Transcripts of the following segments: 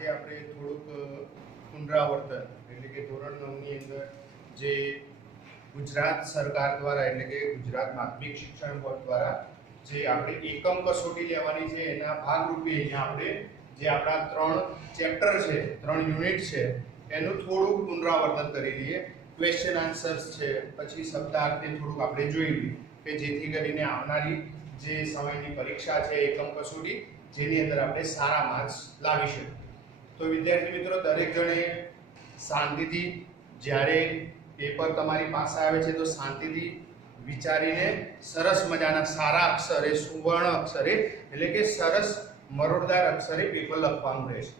આજે આપણે થોડુંક પુનરાવર્તન એટલે કે ધોરણ 9 ની અંદર જે ગુજરાત સરકાર દ્વારા એટલે કે ગુજરાત માધ્યમિક શિક્ષણ બોર્ડ દ્વારા જે આપણે એકમ કસોટી લેવાની છે એના ભાગરૂપે અહીંયા આપણે જે આપણા 3 ચેપ્ટર છે 3 યુનિટ છે એનું થોડુંક પુનરાવર્તન કરી લઈએ. ક્વેશ્ચન આન્સર્સ છે, પછી શબ્દાર્થને થોડુંક આપણે જોઈ લઈએ કે જેથી કરીને આવનારી જે સમયની પરીક્ષા છે એકમ કસોટી જેની અંદર આપણે સારા માર્ક્સ લાવી શકીએ. તો વિદ્યાર્થી મિત્રો, દરેક જણે શાંતિથી જ્યારે પેપર તમારી પાસે આવે છે તો શાંતિથી વિચારીને સરસ મજાના સારા અક્ષરે, સુવર્ણ અક્ષરે એટલે કે સરસ મરોડદાર અક્ષરે પેપર લખવાનું રહેશે.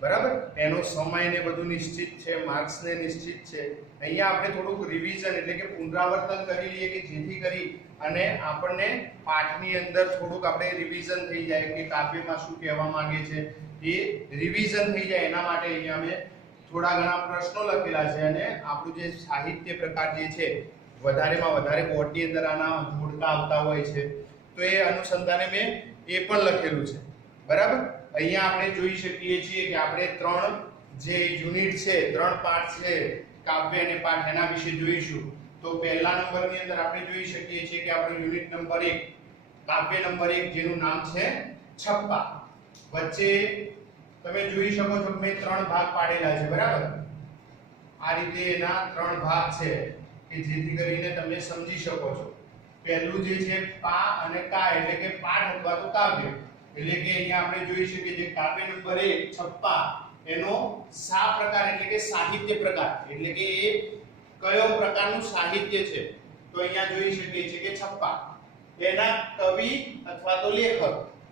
બરાબર? એનો સમય ને બધું નિશ્ચિત છે, માર્ક્સ ને નિશ્ચિત છે. અહીંયા આપણે થોડુંક રિવિઝન એટલે કે પુનરાવર્તન કરી લઈએ કે જેથી કરી અને આપણને પાઠની અંદર થોડુંક આપણે રિવિઝન થઈ જાય કે કાવ્યમાં શું કહેવા માંગે છે એ રિવિઝન થઈ જાય. એના માટે અહીંયા મેં થોડા ઘણા પ્રશ્નો લખેલા છે અને આપણું જે સાહિત્ય પ્રકાર જે છે વધારેમાં વધારે બોર્ડની અંદર આના જોડકા આવતા હોય છે તો એ અનુસંધાને મેં એ પણ લખેલું છે. બરાબર? અહીંયા આપણે જોઈ શકીએ છીએ કે આપણે 3 જે યુનિટ છે, 3 પાઠ છે, કાવ્ય અને પાઠ, એના વિશે જોઈશું. તો પહેલા નંબરની અંદર આપણે જોઈ શકીએ છીએ કે આપણો યુનિટ નંબર 1, કાવ્ય નંબર 1 જેનું નામ છે છપ્પા. વચ્ચે તમે જોઈ શકો છો કે મેં 3 ભાગ પાડેલા છે. બરાબર? આ રીતે એના 3 ભાગ છે કે જેથી કરીને તમે સમજી શકો છો. પહેલું જે છે પા અને કા એટલે કે પાઠ અથવા તો કાવ્ય. એટલે કે અહીંયા આપણે જોઈ શકીએ છીએ કાવ્ય નંબર 1 છપ્પા એનો સા પ્રકાર એટલે કે સાહિત્ય પ્રકાર એટલે કે એ કયો પ્રકારનું સાહિત્ય છે તો અહીંયા જોઈ શકીએ છીએ કે છપ્પા. એના કવિ અથવા તો લેખક,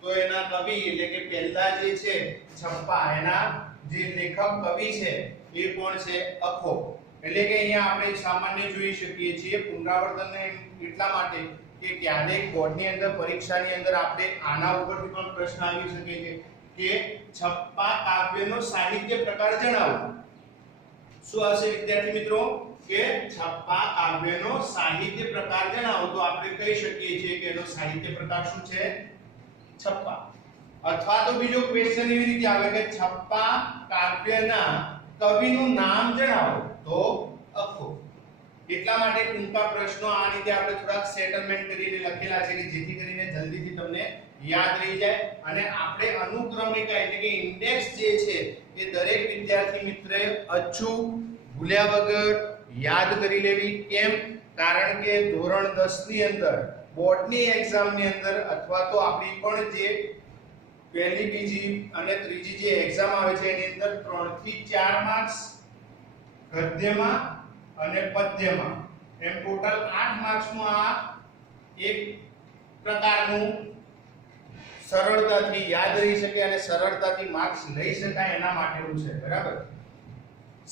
તો એના કવિ એટલે કે પહેલા જે છે છપ્પા એના જે લેખક કવિ છે એ કોણ છે? અખો. એટલે કે અહીંયા આપણે સામાન્ય જોઈ શકીએ છીએ પુનરાવર્તનને એટલા માટે કે ક્યારેક બોર્ડની અંદર પરીક્ષાની અંદર આપણે આના ઉપરથી પણ પ્રશ્ન આવી શકે છે કે છપ્પા કાવ્યનો સાહિત્ય પ્રકાર જણાવો. શું આવશે વિદ્યાર્થી મિત્રો? કે છપ્પા કાવ્યનો સાહિત્ય પ્રકાર જણાવો. તો આપણે કહી શકીએ છીએ કે એનો સાહિત્ય પ્રકાર શું છે? છપ્પા. અથવા તો બીજો ક્વેશ્ચન એવી રીતે આવે કે છપ્પા કાવ્યના કવિનું નામ જણાવો. તો અખો. એટલા માટે ટૂંકા પ્રશ્નો આ રીતે આપણે થોડાક સેટલમેન્ટ કરીને લખેલા છે કે જેથી કરીને જલ્દીથી તમને યાદ રહી જાય અને આપણે અનુક્રમણિકા એટલે કે ઇન્ડેક્સ જે છે એ દરેક વિદ્યાર્થી મિત્રએ અચૂક ભૂલ્યા વગર યાદ કરી લેવી. કેમ? કારણ કે ધોરણ 10 ની અંદર બોર્ડની એક્ઝામની અંદર અથવા તો આપણી પણ જે પહેલી, બીજી અને ત્રીજી જે એક્ઝામ આવે છે એની અંદર 3 થી 4 માર્ક્સ ગદ્યમાં અને પદ્યમાં એમ ટોટલ 8 માર્ક્સનું આ એક પ્રકારનું સરળતાથી યાદ રહી શકે અને સરળતાથી માર્ક્સ લઈ શકાય એના માટેનું છે. બરાબર?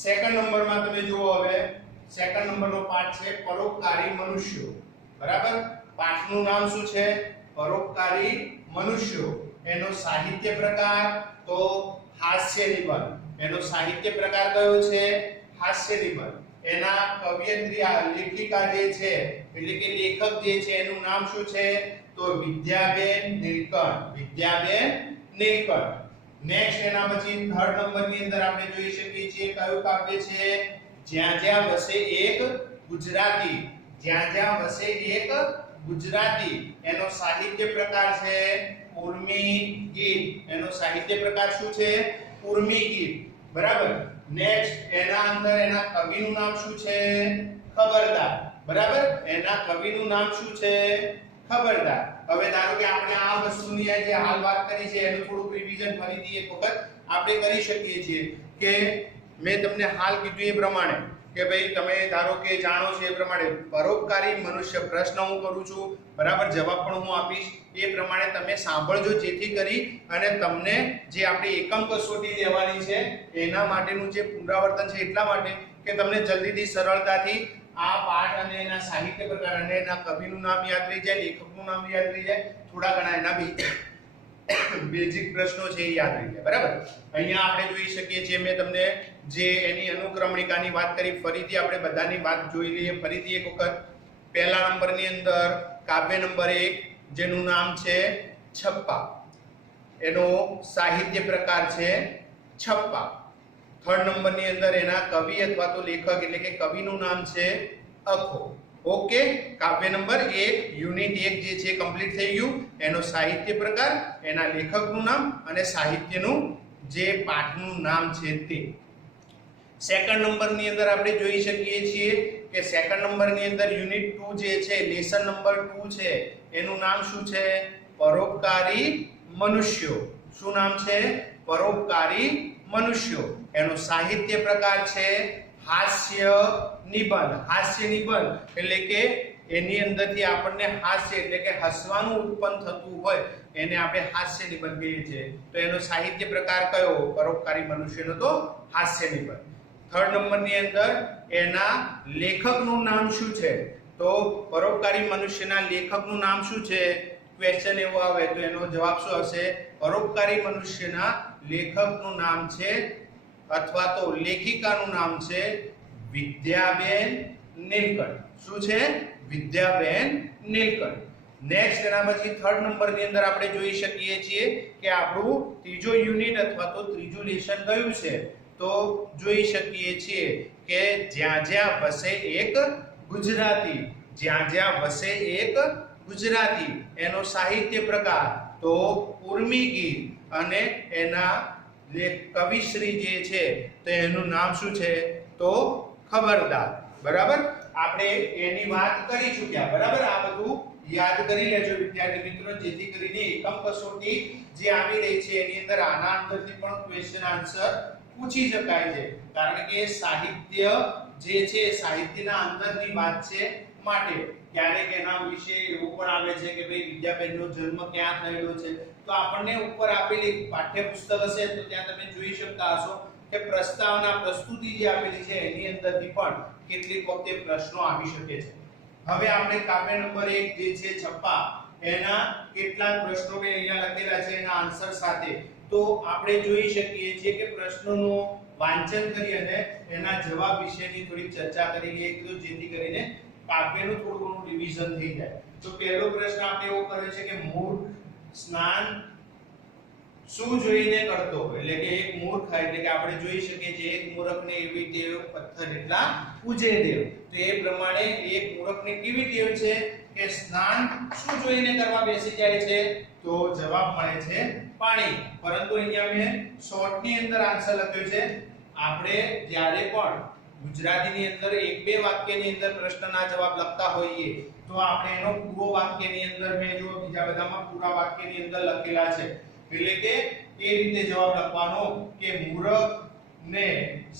સેકન્ડ નંબરમાં તમે જુઓ, હવે સેકન્ડ નંબરનો પાઠ છે પરોપકારી મનુષ્યો. બરાબર? પાઠનું નામ શું છે? પરોપકારી મનુષ્યો. એનો સાહિત્ય પ્રકાર તો હાસ્ય નિબંધ. એનો સાહિત્ય પ્રકાર કયો છે? હાસ્ય નિબંધ. એના કવિયત્રી લેખિકા જે છે એટલે કે લેખક જે છે એનું નામ શું છે? તો વિદ્યાબેન નીલકંઠ. વિદ્યાબેન નીલકંઠ. નેક્સ્ટ એના પછી થર્ડ નંબરની અંદર આપણે જોઈ શકીએ છીએ કયું કાવ્ય છે? જ્યાં જ્યાં વસે એક ગુજરાતી. જ્યાં જ્યાં વસે એક ગુજરાતી. એનો સાહિત્ય પ્રકાર છે ઉર્મી ગીત. એનો સાહિત્ય પ્રકાર શું છે? ઉર્મી ગીત. બરાબર? નેક્સ્ટ એના અંદર એના કવિનું નામ શું છે? ખબરદાર. બરાબર? એના કવિનું નામ શું છે? ખબરદાર. હવે ધારો કે આપણે આ વસ્તુની જે હાલ વાત કરી છે એનું થોડું રિવિઝન ફરીથી એક વખત આપણે કરી શકીએ છીએ કે મેં તમને હાલ કીધું એ પ્રમાણે કે ભાઈ તમે ધારો કે જાણો છો એ પ્રમાણે પરોપકારી મનુષ્ય પ્રશ્ન હું કરું છું. બરાબર? જવાબ પણ હું આપીશ. એ પ્રમાણે તમે સાંભળજો જેથી કરી અને તમને જે આપણી એકમ કસોટી લેવાની છે એના માટેનું જે પુનરાવર્તન છે એટલા માટે કે તમને જલ્દીથી સરળતાથી આ પાઠ અને એના સાહિત્ય પ્રકાર અને એના કવિનું નામ યાદ રહી જાય, લેખકનું નામ યાદ રહી જાય, થોડા ઘણા એના બેઝિક પ્રશ્નો છે એ યાદ રહી જાય. બરાબર? અહીંયા આપણે જોઈ શકીએ છીએ મેં તમને જે એની અનુક્રમણિકાની વાત કરી. ફરીથી આપણે બધાની વાત જોઈ લઈએ ફરીથી એક વખત. પહેલા નંબરની અંદર કાવ્ય નંબર 1 જેનું નામ છે છપ્પા. એનો સાહિત્ય પ્રકાર છે છપ્પા. થર્ડ નંબરની અંદર એના કવિ અથવા તો લેખક એટલે કે કવિનું નામ છે અખો. ઓકે, કાવ્ય નંબર 1 યુનિટ 1 જે છે કમ્પ્લીટ થઈ ગયું. એનો સાહિત્ય પ્રકાર, એના લેખકનું નામ અને સાહિત્યનું જે પાઠનું નામ છે તે. સેકન્ડ નંબરની અંદર આપણે જોઈ શકીએ છીએ કે સેકન્ડ નંબરની અંદર યુનિટ 2 જે છે લેસન નંબર 2 છે એનું નામ શું છે? પરોપકારી મનુષ્યો. શું નામ છે? પરોપકારી મનુષ્યો. એનો સાહિત્ય પ્રકાર છે હાસ્ય નિબંધ. હાસ્ય નિબંધ એટલે કે એની અંદરથી આપણને હાસ્ય એટલે કે હસવાનું ઉત્પન્ન થતું હોય એને આપણે હાસ્ય નિબંધ કહીએ છીએ. તો એનો સાહિત્ય પ્રકાર કયો? પરોપકારી મનુષ્યનો તો હાસ્ય નિબંધ. થર્ડ નંબરની અંદર એના લેખકનું નામ શું છે? તો પરોપકારી મનુષ્યના લેખકનું નામ શું છે? ક્વેશ્ચન એવો આવે તો એનો જવાબ શું હશે? પરોપકારી મનુષ્યના લેખકનું નામ છે અથવા તો લેખિકાનું નામ છે વિદ્યાબેન નીલકંઠ. શું છે? વિદ્યાબેન નીલકંઠ. નેક્સ્ટ એના પછી થર્ડ નંબરની અંદર આપણે જોઈ શકીએ છીએ કે આપણું ત્રીજો યુનિટ અથવા તો ત્રીજું લેસન કયું છે? તો જોઈ શકીએ છીએ કે જ્યાં જ્યાં વસે એક ગુજરાતી. જ્યાં જ્યાં વસે એક ગુજરાતી. એનો સાહિત્ય પ્રકાર તો ઉર્મી ગીત અને એના કવિશ્રી જે છે તો એનું નામ શું છે? તો ખબરદાર. બરાબર, આપણે એની વાત કરી ચૂક્યા. બરાબર, આ બધું યાદ કરી લેજો વિદ્યાર્થી મિત્રો, જેથી કરીને એકમ કસોટી જે આવી રહી છે એની અંદર આના અંદરથી પણ ક્વેશ્ચન આન્સર પૂછી શકાય છે. કારણ કે સાહિત્ય જે છે સાહિત્યના અંદરની વાત છે માટે ક્યારેક એના વિશે એવું પણ આવે છે કે ભાઈ વિદ્યાબેનનો જન્મ ક્યાં થયેલો છે. તો આપણને ઉપર આપેલી પાઠ્યપુસ્તક હશે તો ત્યાં તમે જોઈ શકતા હશો કે પ્રસ્તાવના પ્રસ્તુતિ જે આપેલી છે એની અંદરથી પણ કેટલીક વખતે પ્રશ્નો આવી શકે છે. હવે આપણે કાવ્ય નંબર 1 જે છે છપ્પા એના કેટલાક પ્રશ્નો મેં અહીંયા લખેલા છે એના આન્સર સાથે. તો આપણે જોઈ શકીએ છીએ કે પ્રશ્નોનું વાંચન કરી અને એના જવાબ વિશેની થોડી ચર્ચા કરી લઈએ તો જેથી કરીને કાવ્યનું થોડું ઘણું રિવિઝન થઈ જાય. તો પહેલો પ્રશ્ન આપણે એવો કર્યો છે કે મૂર્ખ સ્નાન શું જોઈને કરતો? એટલે કે એક મૂર્ખ એટલે કે આપણે જોઈ શકીએ છીએ એક મૂર્ખને એવી ટેવ પથ્થર એટલા પૂજે દેવ. તો એ પ્રમાણે એક મૂર્ખને કેવી ટેવ છે કે સ્નાન શું જોઈને કરવા બેસી જાય છે? તો જવાબ મળે છે પાણી. પરંતુ અહીંયા મેં શોર્ટની અંદર આન્સર લખ્યો છે. આપણે જ્યારે પણ ગુજરાતીની અંદર એક બે વાક્યની અંદર પ્રશ્નના જવાબ લખતા હોઈએ તો આપણે એનો પૂરો વાક્યની અંદર મેં જો બીજા બધામાં પૂરા વાક્યની અંદર લખેલા છે એટલે કે એ રીતે જવાબ લખવાનો કે મૂર્ખને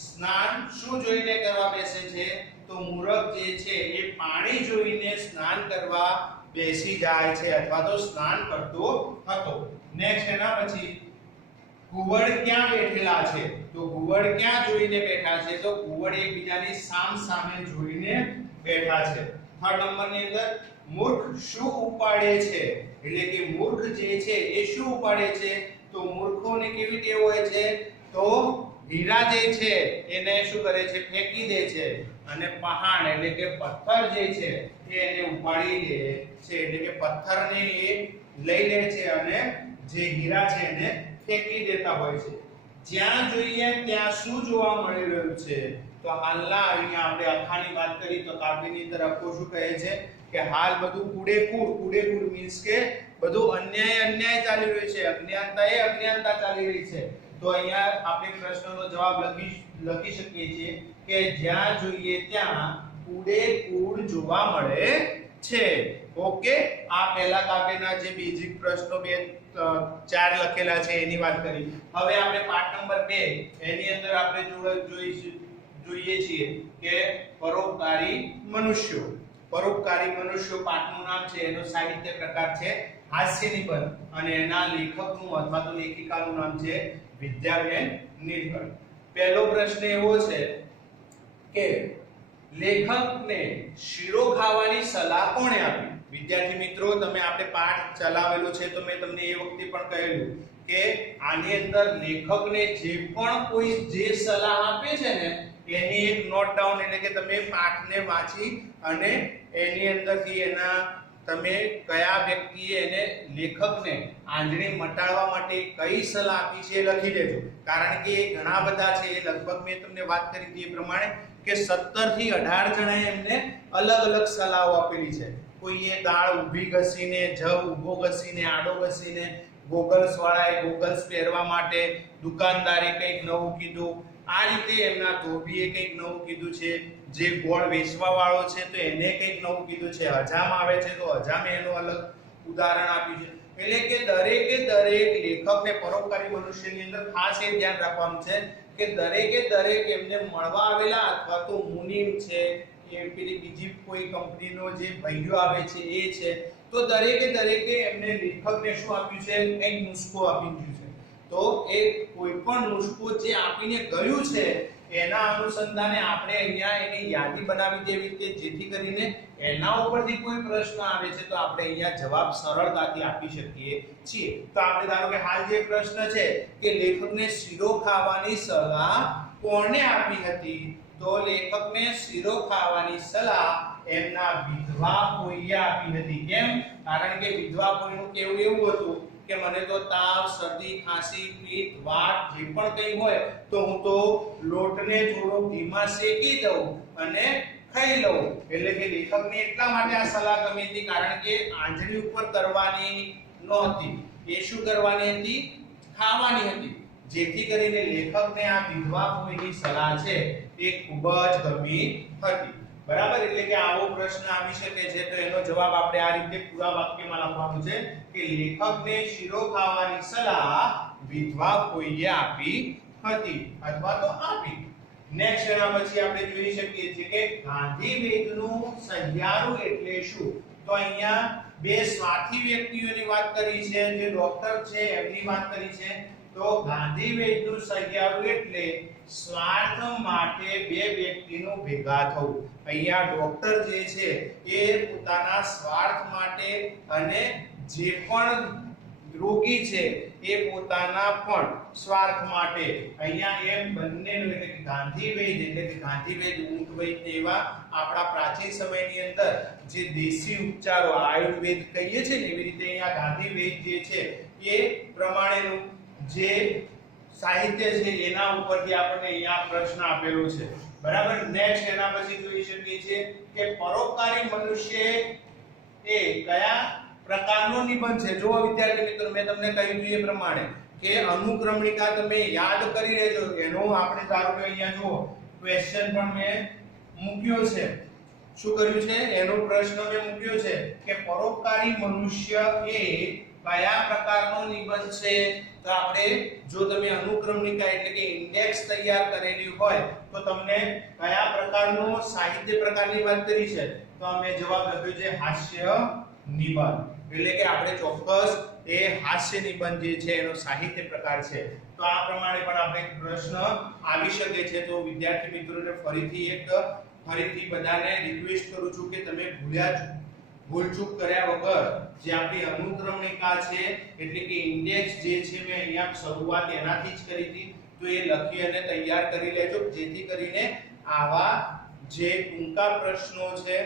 સ્નાન શું જોઈને કરવા બેસે છે? તો મૂર્ખ જે છે એ પાણી જોઈને સ્નાન કરવા બેસી જાય છે અથવા તો સ્નાન કરતો હતો. નેક્સ્ટ એના પછી કુવડ ક્યાં બેઠેલા છે? તો કુવડ ક્યાં જોઈને બેઠા છે? તો કુવડ એકબીજાની સામ સામે જોઈને બેઠા છે. થર્ડ નંબરની અંદર મૂર્ખ શું ઉપાડે છે? એટલે કે મૂર્ખ જે છે એ શું ઉપાડે છે? તો મૂર્ખોને કેવી ટેવ હોય છે? તો હીરા જે છે એને શું કરે છે? ફેંકી દે છે. અને પહાણ એટલે કે પથ્થર જે છે એને ઉપાડી લે છે. એટલે કે પથ્થરને એ લઈ લે છે અને જે હીરા છે એને ફેંકી દેતા હોય છે. જ્યાં જોઈએ ત્યાં શું જોવા મળી રહ્યું છે? તો હાલના અહીંયા આપણે અખાની વાત કરી તો કાવ્યની અંદર અખો શું કહે છે કે હાલ બધું કુડેકુડ મીન્સ કે બધું અન્યાય ચાલી રહ્યું છે. અજ્ઞાનતા ચાલી રહી છે. તો અહીંયા આપણે પ્રશ્નનો જવાબ લખી શકીએ છીએ કે જ્યાં જોઈએ ત્યાં કુડેકુડ જોવા મળે છે. ઓકે, આ પહેલા કાવ્યના જે બેઝિક પ્રશ્નો બે ચાર લખેલા છે એની વાત કરી. હવે આપણે પાઠ નંબર 2 એની અંદર આપણે જોઈએ છીએ કે પરોપકારી મનુષ્યો. પરોપકારી મનુષ્યો પાઠનું નામ છે એનો સાહિત્ય પ્રકાર છે હાસ્ય નિબંધ અને એના લેખકનું અથવા તો લેખિકાનું નામ છે વિદ્યાબેન નીલકંઠ. પહેલો પ્રશ્ન એવો છે કે લેખકને શીરો ખાવાની સલાહ કોણે આપી? વિદ્યાર્થી મિત્રો, તમે આપણે પાઠ ચલાવેલો છે તો મેં તમને એ વખતે પણ કહેલું કે આની અંદર લેખકને જે પણ કોઈ જે સલાહ આપે છે ને એની એક નોટ ડાઉન એટલે કે તમે પાઠને વાંચી અને એની અંદરથી એના તમે કયા વ્યક્તિએ એને લેખકને આંજણી મટાડવા માટે કઈ સલાહ આપી છે એ લખી દેજો, કારણ કે ઘણા બધા છે. એ લગભગ મેં તમને વાત કરી હતી એ પ્રમાણે કે 17 થી 18 જણાએ એમને અલગ અલગ સલાહો આપેલી છે. કોઈએ દાળ ઊભી ઘસીને, જવ ઊભો ઘસીને, આડો ઘસીને, ગોગલ્સ વાળાએ ગોગલ્સ પહેરવા માટે, દુકાનદારે કંઈક નવું કીધું, આ રીતે એમના ધોબીએ કંઈક નવું કીધું છે, જે ગોળ વેચવા વાળો છે તો એને કંઈક નવું કીધું છે, હજામ આવે છે તો હજામે એનું અલગ ઉદાહરણ આપ્યું છે. એટલે કે દરેકે દરેક લેખકને પરોપકારી મનુષ્યની અંદર ખાસ એ ધ્યાન રાખવાનું છે કે દરેકે દરેક એમને મળવા આવેલા અથવા તો મુનિમ છે, એ પેલી બીજી કોઈ કંપનીનો જે ભાઈઓ આવે છે એ છે, તો દરેકે દરેકે એમને લેખકને શું આપ્યું છે, કંઈક નુસ્ખો આપી દીધું છે. તો એ કોઈ પણ નુસ્ખો જે આપીને ગયું છે એના અનુસંધાને આપણે અહીંયા એની યાદી બનાવી દેવી કે જેથી કરીને એના ઉપરથી કોઈ પ્રશ્ન આવે છે તો આપણે અહીંયા જવાબ સરળતાથી આપી શકીએ છીએ. તો આપણે ધારો કે હાલ જે પ્રશ્ન છે કે લેખકને શીરો ખાવાની સલાહ કોણે આપી હતી, તો લેખકને શીરો ખાવાની સલાહ એમના વિધવા કોઈએ આપી હતી. કેમ? કારણ કે વિધવા કોઈનું કહેવું એવું હતું કે મને તો તાવ, શરદી, ખાંસી, પિત્ત, વાત જે પણ કંઈ હોય તો હું તો લોટને થોડો ધીમા શેકી દઉં અને ખાઈ લઉં. એટલે કે લેખકને એટલા માટે આ સલાહ ગમી હતી કારણ કે આંજણી ઉપર કરવાની નહોતી, એ શું કરવાની હતી, ખાવાની હતી. જેથી કરીને લેખકને આ વિધવા કોઈની સલાહ છે એ ખૂબ જ ગમી હતી. બરાબર? એટલે કે આવો પ્રશ્ન આવી શકે છે તો એનો જવાબ આપણે આ રીતે પૂરા વાક્યમાં લખવાનું છે કે લેખકને શીરો ખાવાની સલાહ વિધવા કોઈએ આપી હતી અથવા તો આપી. નેક્સ્ટ એના પછી આપણે જોઈ શકીએ છીએ કે ગાંધી વેદનું સહિયારું એટલે શું. તો અહીંયા બે સ્વાર્થી વ્યક્તિઓની વાત કરી છે, જે ડોક્ટર છે એમની વાત કરી છે. તો ગાંધી વેદનું સહિયારું એટલે સ્વાર્થ માટે બે વ્યક્તિનું ભેગા થવું. અહીંયા ડોક્ટર જે છે એ પોતાના સ્વાર્થ માટે અને જે પણ રોગી છે એ પોતાના પણ સ્વાર્થ માટે અહીંયા એમ બંનેનું એટલે કે ગાંધી વૈદ એટલે કે ગાંધી વૈદ, ઊંટ વૈદ એવા આપણા પ્રાચીન સમયની અંદર જે દેશી ઉપચારો આયુર્વેદ કહીએ છીએ ને એવી રીતે અહીંયા ગાંધી વૈદ જે છે એ પ્રમાણેનું જે સાહિત્ય છે એના ઉપરથી આપણને અહીંયા પ્રશ્ન આપેલો છે. બરાબર? નેક્સ્ટ એના પછી જોઈ શકીએ છીએ કે પરોપકારી મનુષ્ય એ કયા પ્રકારનો નિબંધ છે. જો વિદ્યાર્થી મિત્રો મેં તમને કહ્યું હતું એ પ્રમાણે કે અનુક્રમણિકા તમે યાદ કરી લેજો. એનો આપણે ધારો કે અહીંયા જો ક્વેશ્ચન પણ મેં મૂક્યો છે. શું કર્યું છે? એનો પ્રશ્ન મેં મૂક્યો છે કે પરોપકારી મનુષ્ય એ કયા પ્રકારનો નિબંધ છે. તો આપણે જો તમે અનુક્રમણિકા એટલે કે ઇન્ડેક્સ તૈયાર કરેલી હોય તો તમને કયા પ્રકારનો સાહિત્ય પ્રકારની વાત કરી છે, તો અમે જવાબ લખ્યો છે હાસ્ય નિબંધ. એટલે કે આપણે ચોક્કસ એ હાસ્ય નિબંધ જે છે એનો સાહિત્ય પ્રકાર છે. તો આ પ્રમાણે પણ આપણે પ્રશ્ન આવી શકે છે. તો વિદ્યાર્થી મિત્રોને ફરીથી બધાને રિક્વેસ્ટ કરું છું કે તમે ભૂલચૂક કર્યા વગર જે આપણી અનુક્રમણિકા છે એટલે કે ઇન્ડેક્સ જે છે મેં અહીંયા શરૂઆત એનાથી જ કરી હતી તો એ લખી અને તૈયાર કરી લેજો, જેથી કરીને આવા જે ટૂંકા પ્રશ્નો છે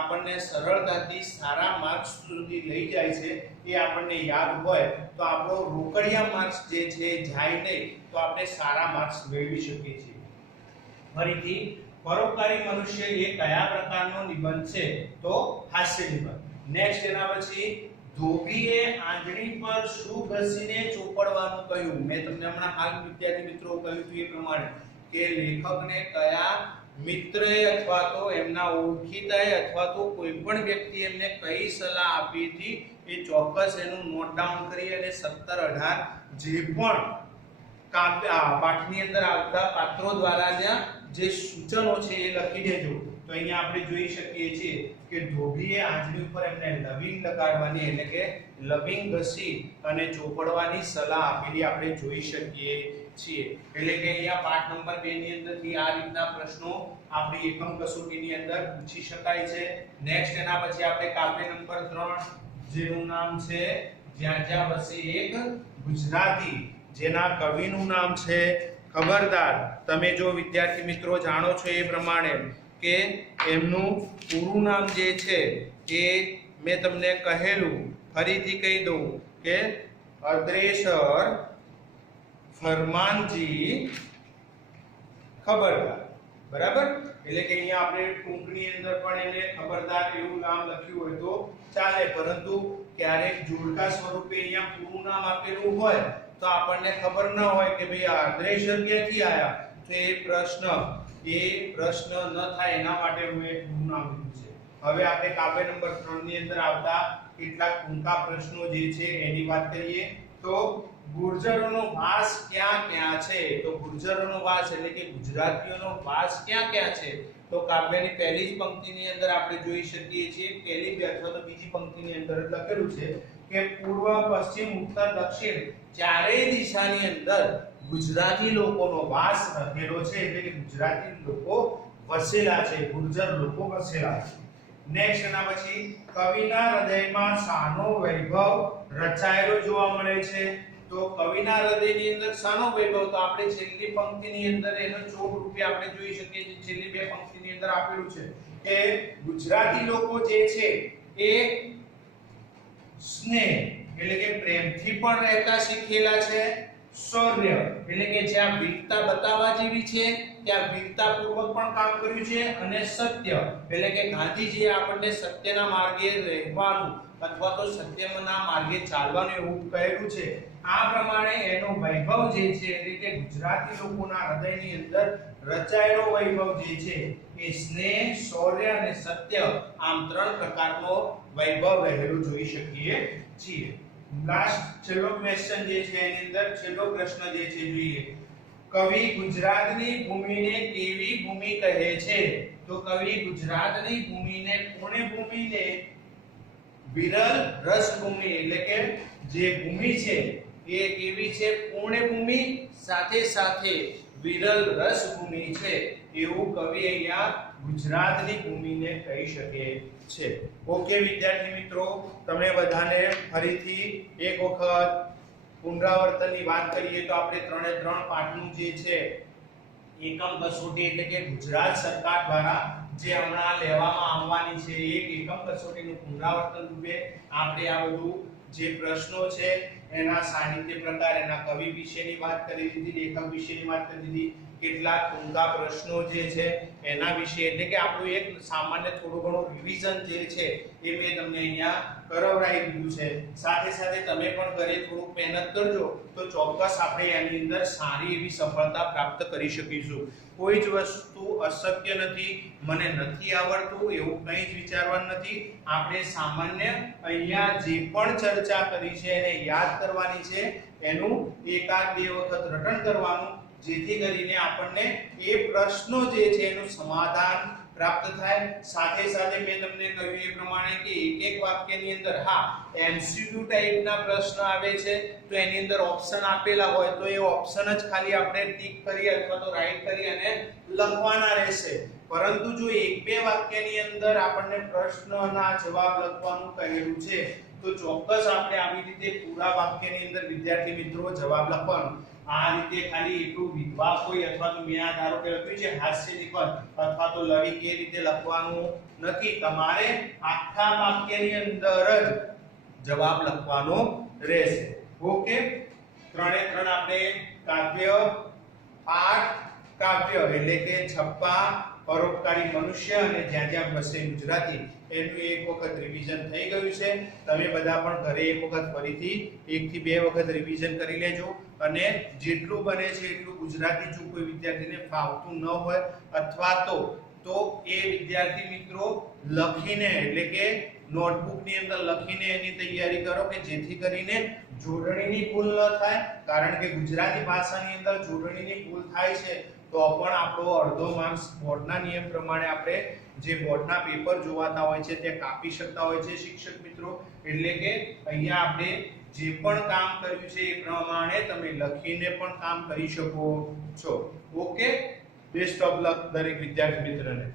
આપણને સરળતાથી સારા માર્ક્સ સુધી લઈ જાય છે. એ આપણને યાદ હોય તો આપણો રોકડિયા માર્ક્સ જે છે જાય નહીં, તો આપણે સારા માર્ક્સ મેળવી શકીએ છીએ. ફરીથી પરોપકારી મનુષ્ય એ કયા પ્રકારનો નિબંધ છે, તો હાસ્ય નિબંધ. નેક્સ્ટ એના પછી ધોબીએ આંજણી પર શું ઘસીને ચોપડવાનું કહ્યું. મેં તમને હમણાં હાલ વિદ્યાર્થી મિત્રો કહ્યું હતું એ પ્રમાણે કે લેખકને કયા મિત્રએ અથવા તો એમના ઓળખીતાએ અથવા તો કોઈ પણ વ્યક્તિ એમને કઈ સલાહ આપી હતી એ ચોક્કસ એનું નોટ ડાઉન કરી અને 17, 18 જે પણ પાઠની અંદર આવતા પાત્રો દ્વારા જે સૂચનો છે એ લખી દેજો. તો અહીંયા આપણે જોઈ શકીએ છીએ કે ધોબીએ આંજણી ઉપર એમને લવિંગ લગાડવાની એટલે કે લવિંગ ઘસી અને ચોપડવાની સલાહ આપેલી આપણે જોઈ શકીએ છીએ. એટલે કે અહીંયા પાઠ નંબર 2 ની અંદરથી આ રીતના પ્રશ્નો આપણી એકમ કસોટીની અંદર પૂછી શકાય છે. નેક્સ્ટ એના પછી આપણે કાવ્ય નંબર 3 જેનું નામ છે જ્યાં જ્યાં વસે એક ગુજરાતી, જેના કવિનું નામ છે ખબરદાર. તમે જો વિદ્યાર્થી મિત્રો જાણો છો એ પ્રમાણે કે એમનું પૂરું નામ જે છે એ મેં તમને કહેલું, ફરીથી કહી દઉં કે અદ્રેસર ફરમાનજી ખબરદાર, બરાબર. એટલે કે અહીંયા આપણે ટૂંકની અંદર પણ એને ખબરદાર એવું નામ લખ્યું હોય તો ચાલે, પરંતુ ક્યારેક જોડકા સ્વરૂપે અહીંયા પૂરું નામ આપેલું હોય તો આપણને ખબર ન હોય કે ભાઈ આ અદ્રેસર ક્યાંથી આયા, તો એ પ્રશ્ન ન થાય એના માટે મેં પૂરું નામ લીધું છે. હવે આપણે કાવ્ય નંબર 3 ની અંદર આવતા કેટલાક ટૂંકા પ્રશ્નો જે છે એની વાત કરીએ. તો ગુર્જરોનો વાસ ક્યાં ક્યાં છે? તો ગુર્જરોનો વાસ એટલે કે ગુજરાતીઓનો વાસ ક્યાં ક્યાં છે? તો કાવ્યની પહેલી જ પંક્તિની અંદર આપણે જોઈ શકીએ છીએ, પહેલી બે અથવા તો બીજી પંક્તિની અંદર લખેલું છે કે પૂર્વ, પશ્ચિમ, ઉત્તર, દક્ષિણ ચારેય દિશાની અંદર ગુજરાતી લોકોનો વાસ રહેલો છે, એટલે કે ગુજરાતી લોકો વસેલા છે, ગુર્જર લોકો વસેલા છે. નેક્સ્ટ એના પછી કવિના હૃદયમાં શાનો વૈભવ રચાયેલો જોવા મળે છે? તો કવિના હૃદયની અંદર શાનો વૈભવ? તો આપણે છેલ્લી પંક્તિની અંદર એનો ચોક રૂપે આપણે જોઈ શકીએ છીએ, છેલ્લી બે પંક્તિની અંદર આપેલું છે કે ગુજરાતી લોકો જે છે એ સ્નેહ એટલે કે પ્રેમથી પણ રહેતા શીખેલા છે, શૌર્ય એટલે કે જ્યાં વીરતા બતાવવા જેવી છે ત્યાં વીરતાપૂર્વક પણ કામ કર્યું છે, અને સત્ય એટલે કે ગાંધીજીએ આપણને સત્યના માર્ગે રહેવાનું અથવા તો સત્યના માર્ગે ચાલવાનું એવું કહેલું છે. આ પ્રમાણે એનો વૈભવ જે છે એટલે કે ગુજરાતી લોકોના હૃદયની અંદર રચાયેલો વૈભવ જે છે એ સ્નેહ, શૌર્ય અને સત્ય આમ ત્રણ પ્રકારનો વૈભવ રહેલો જોઈ શકીએ છીએ. લાસ્ટ છેલ્લો ક્વેશ્ચન જે છે એની અંદર છેલ્લો પ્રશ્ન જે છે જોઈએ, કવિ ગુજરાતની ભૂમિને કેવી ભૂમિ કહે છે? તો કવિ ગુજરાતની ભૂમિને કોણે ભૂમિને વિરલ રસ ભૂમિ એટલે કે જે ભૂમિ છે એ કેવી છે? પૂર્ણ ભૂમિ સાથે સાથે વિરલ રસ ભૂમિ છે એવું કવિ અહીંયા ગુજરાતની ભૂમિને કહી શકે છે. ઓકે વિદ્યાર્થી મિત્રો, તમે બધાને ફરીથી એક વખત પુનરાવર્તનની વાત કરીએ તો આપણે 3 પાઠનું જે છે એકમ કસોટી એટલે કે ગુજરાત સરકાર દ્વારા જે હમણાં લેવામાં આવવાની છે એક એકમ કસોટીનું પુનરાવર્તન રૂપે આપણે આ બધું જે પ્રશ્નો છે એના સાહિત્ય પ્રકાર, એના કવિ વિશેની વાત કરી દીધી, લેખક વિશેની વાત કરી દીધી, કેટલાક ટૂંકા પ્રશ્નો જે છે એના વિશે એટલે કે આપણું એક સામાન્ય થોડું ઘણું રિવિઝન જે છે એ મેં તમને અહીંયા કરાવરાઈ દીધું છે. સાથે સાથે તમે પણ ઘરે થોડું મહેનત કરજો તો ચોક્કસ આપણે એની અંદર સારી એવી સફળતા પ્રાપ્ત કરી શકીશું. કોઈ જ વસ્તુ અશક્ય નથી, મને નથી આવડતું એવું કંઈ જ વિચારવાનું નથી. આપણે સામાન્ય અહીંયા જે પણ ચર્ચા કરી છે એને યાદ કરવાની છે, એનું એકાદ બે વખત રટણ કરવાનું, જેથી કરીને આપણને એ પ્રશ્નો જે છે એનું સમાધાન પ્રાપ્ત થાય. સાથે સાથે મેં તમને કહ્યું એ પ્રમાણે કે એક વાક્યની અંદર હા એમસીક્યુ ટાઈપના પ્રશ્ન આવે છે તો એની અંદર ઓપ્શન આપેલા હોય તો એ ઓપ્શન જ ખાલી આપણે ટિક કરી અથવા તો રાઈટ કરી અને લખવાના રહેશે. પરંતુ જો એક બે વાક્યની અંદર આપણને પ્રશ્નના જવાબ લખવાનું કહેલું છે તો ચોક્કસ આપણે આવી રીતે પૂરા વાક્યની અંદર વિદ્યાર્થી મિત્રો જવાબ લખવાનો. આ રીતે ખાલી એટલું વિધવા કોઈ અથવા તો મેં આ ધારો કે લખ્યું છે હાસ્ય નિબંધ અથવા તો લડી કે રીતે લખવાનું નથી, તમારે આખા વાક્યની અંદર જ જવાબ લખવાનો રહેશે. ઓકે, 3 આપણે કાવ્ય પાઠ, કાવ્ય એટલે કે છપ્પા, પરોપકારી મનુષ્ય અને જ્યાં જ્યાં વસે ગુજરાતી એનું એક વખત રિવિઝન થઈ ગયું છે. તમે બધા પણ ઘરે એક વખત ફરીથી 1 થી 2 વખત રિવિઝન કરી લેજો અને જેટલું બને છે એટલું ગુજરાતી જો કોઈ વિદ્યાર્થીને ફાવતું ન હોય અથવા તો એ વિદ્યાર્થી મિત્રો લખીને એટલે કે નોટબુકની અંદર લખીને એની તૈયારી કરો કે જેથી કરીને જોડણીની ભૂલ ન થાય. કારણ કે ગુજરાતી ભાષાની અંદર જોડણીની ભૂલ થાય છે તો પણ આપણો અડધો માર્ક્સ બોર્ડના નિયમ પ્રમાણે આપણે જે બોર્ડના પેપર જોવાતા હોય છે તે કાપી શકતા હોય છે શિક્ષક મિત્રો. એટલે કે અહીંયા આપણે જે પણ કામ કર્યું છે એ પ્રમાણે તમે લખીને પણ કામ કરી શકો છો. ઓકે, બેસ્ટ ઓફ લક દરેક વિદ્યાર્થી મિત્રને.